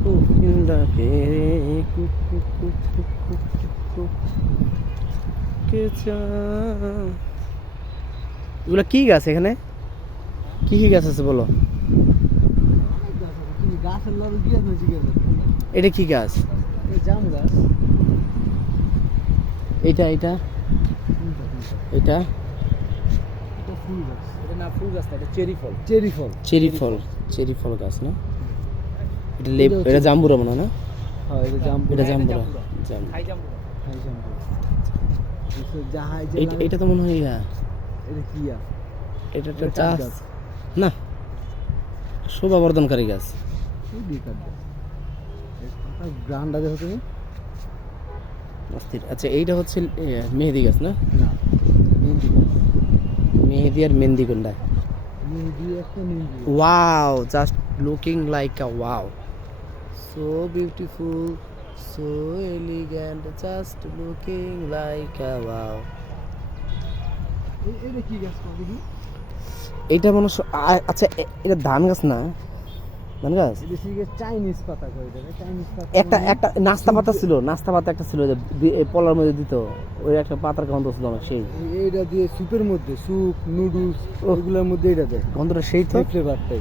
কোকিল ডাকে কুক কুক কুক কুক কুক কুক কুক। কে এগুলো কি গাছ এখানে? কি কি গাছ আছে বলো? এটা কি গাছ জাম গাছ? এটা এটা? এটা? এটা ফুল গাছ। এটা না ফুল গাছ না এটা চেরি ফল। চেরি ফল। চেরি ফল চেরি ফল গাছ না? এটা লেব এটা জাম্বুরা মনে হয় না? হ্যাঁ এটা জাম জাম্বুরা। এটা এটা তো মনে হয় ইয়া। এটা একটা চাষ। না। শোভাবর্ধনকারী গাছ। এই দেখো অস্থির। আচ্ছা এইটা হচ্ছে মেহেদি গাছ না? মেহেদি আর মেহেন্দি কোনটা? Wow just looking like a wow. Beautiful so elegant just looking like a wow এই এটা মনে আচ্ছা এটা ধান গাছ না? ধান গাছ? চাইনিজ পাতা একটা একটা নাস্তা পাতা ছিল নাস্তা পাতা একটা ছিল যে পলার মধ্যে দিত ওই একটা পাতার গন্ধ ছিল অনেক সেই। এই- এইটা দিয়ে স্যুপের মধ্যে স্যুপ নুডলস ওগুলোর মধ্যে এটা দেয় গন্ধটা সেই তো? ফ্লেভারটাই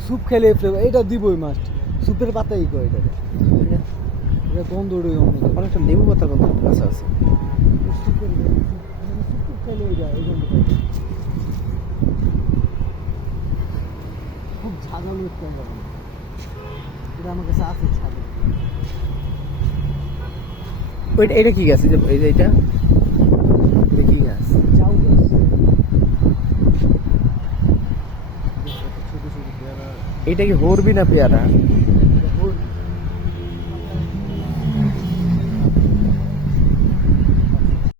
স্যুপ খেলে ফ্লেভার এটা দিবই মাস্ট স্যুপের পাতাই কয় এটা? এটা গন্ধটাই অন্য অনেকটা লেবু পাতার গন্ধ এই খুব ঝাঁঝালো একটা গন্ধ। এটা আমার কাছে আছে ছাদে ওইটা এটা কি গাছ? এই যে এই যে এটা এটা কি গাছ? পেয়ারা। এটা কি হরবি না পেয়ারা?